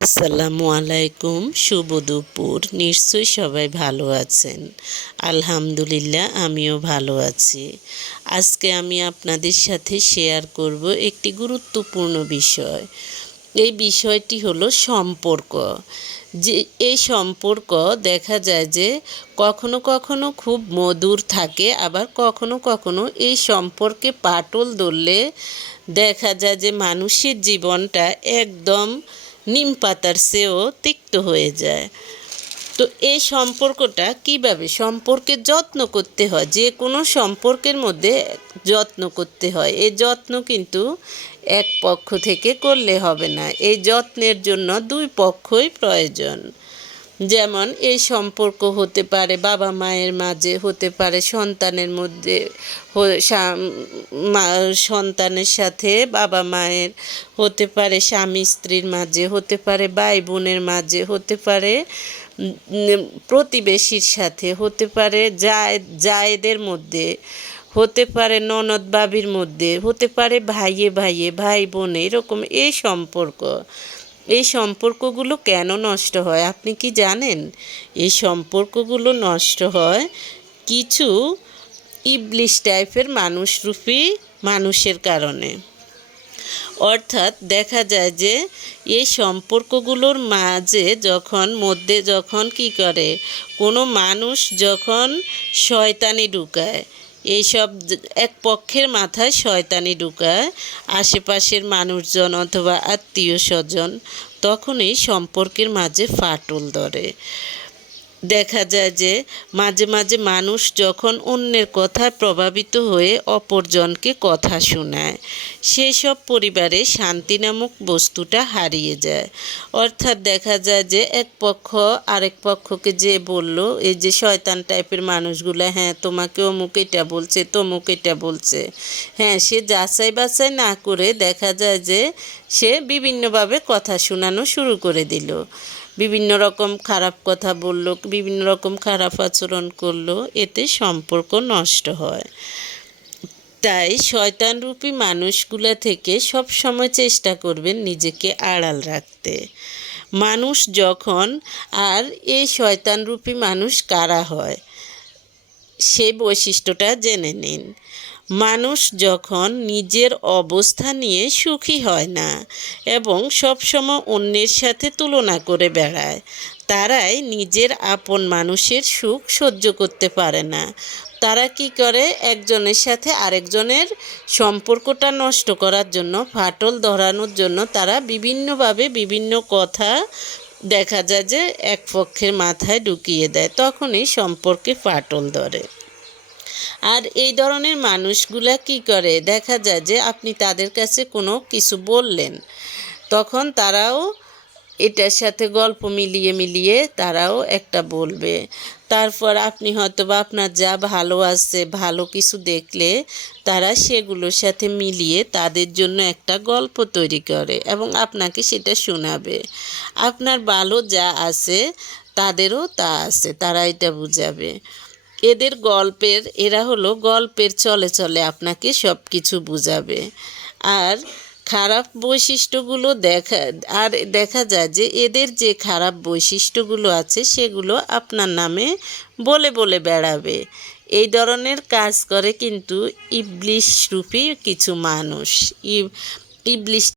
আসসালামু আলাইকুম, শুভ দুপুর। নিশ্চয়ই সবাই ভালো আছেন। আলহামদুলিল্লাহ, আমিও ভালো আছি। আজকে আমি আপনাদের সাথে শেয়ার করব একটি গুরুত্বপূর্ণ বিষয়। এই বিষয়টি হলো সম্পর্ক। যে এই সম্পর্ক দেখা যায় যে কখনো কখনো খুব মধুর থাকে, আবার কখনো কখনো এই সম্পর্কে ফাটল ধরলে দেখা যায় যে মানুষের জীবনটা একদম নিম পাতার চেয়েও তিক্ত হয়ে যায়। তো এই সম্পর্কটা কিভাবে সম্পর্কের যত্ন করতে হয়, যে কোনো সম্পর্কের মধ্যে যত্ন করতে হয়। এই যত্ন কিন্তু এক পক্ষ থেকে করলে হবে না, এই যত্নের জন্য দুই পক্ষই প্রয়োজন। যেমন এই সম্পর্ক হতে পারে বাবা মায়ের মাঝে, হতে পারে সন্তানের মধ্যে, সন্তানের সাথে বাবা মায়ের, হতে পারে স্বামী স্ত্রীর মাঝে, হতে পারে ভাই বোনের মাঝে, হতে পারে প্রতিবেশীর সাথে, হতে পারে জায়েদের মধ্যে, হতে পারে ননদ বাবির মধ্যে, হতে পারে ভাইয়ে ভাইয়ে, ভাই বোনে, এরকম এই সম্পর্কগুলো কেন নষ্ট হয় আপনি কি জানেন? এই সম্পর্কগুলো নষ্ট হয় কিছু ইবলিশ টাইপের মানুষরূপী মানুষের কারণে। অর্থাৎ দেখা যায় যে এই সম্পর্কগুলোর মাঝে যখন কি করে, কোনো মানুষ যখন শয়তানি ঢুকায়, এইসব এক পক্ষের মাথায় শয়তানি ঢুকায় আশেপাশের মানুষজন অথবা আত্মীয় স্বজন, তখনই সম্পর্কের মাঝে ফাটল ধরে। দেখা যায় যে মাঝে মাঝে মানুষ যখন অন্যের কথায় প্রভাবিত হয়ে অপরজনকে কথা শোনায়, সেই সব পরিবারে শান্তি নামক বস্তুটা হারিয়ে যায়। অর্থাৎ দেখা যায় যে এক পক্ষ আরেক পক্ষকে যে বলল, এই যে শয়তান টাইপের মানুষগুলো, হ্যাঁ তোমাকে অমুক এটা বলছে, তমুক এটা বলছে, হ্যাঁ সে যাচাই বাছাই না করে দেখা যায় যে সে বিভিন্নভাবে কথা শোনানো শুরু করে দিল, বিভিন্ন রকম খারাপ কথা বলল, বিভিন্ন রকম খারাপ আচরণ করলো, এতে সম্পর্ক নষ্ট হয়। তাই শয়তানরূপী মানুষগুলা থেকে সব সময় চেষ্টা করবেন নিজেকে আড়াল রাখতে। মানুষ যখন, আর এই শয়তানরূপী মানুষ কারা হয় সেই বৈশিষ্ট্যটা জেনে নিন। মানুষ যখন নিজের অবস্থা নিয়ে সুখী হয় না এবং সবসময় অন্যের সাথে তুলনা করে বেড়ায়, তারাই নিজের আপন মানুষের সুখ সহ্য করতে পারে না। তারা কি করে, একজনের সাথে আরেকজনের সম্পর্কটা নষ্ট করার জন্য, ফাটল ধরানোর জন্য তারা বিভিন্নভাবে বিভিন্ন কথা দেখা যায় যে এক পক্ষের মাথায় ঢুকিয়ে দেয়, তখনই সম্পর্কে ফাটল ধরে। আর এই ধরনের মানুষগুলা কি করে, দেখা যায় যে আপনি তাদের কাছে কোনো কিছু বললেন, তখন তারাও এটার সাথে গল্প মিলিয়ে মিলিয়ে তারাও একটা বলবে। তারপর আপনি হয়তো বা আপনার যা ভালো আছে, ভালো কিছু দেখলে তারা সেগুলোর সাথে মিলিয়ে তাদের জন্য একটা গল্প তৈরি করে এবং আপনাকে সেটা শোনাবে। আপনার ভালো যা আছে তাদেরও তা আছে, তারা এটা বুঝাবে। এরা হলো গল্পের চলে চলে আপনাকে সব কিছু বুঝাবে। আর খারাপ বৈশিষ্ট্যগুলো দেখা যায় যে এদের যে খারাপ বৈশিষ্ট্যগুলো আছে সেগুলো আপনার নামে বলে বলে বেড়াবে। এই ধরনের কাজ করে কিন্তু ইবলিশ রূপী কিছু মানুষ। ইবলিশ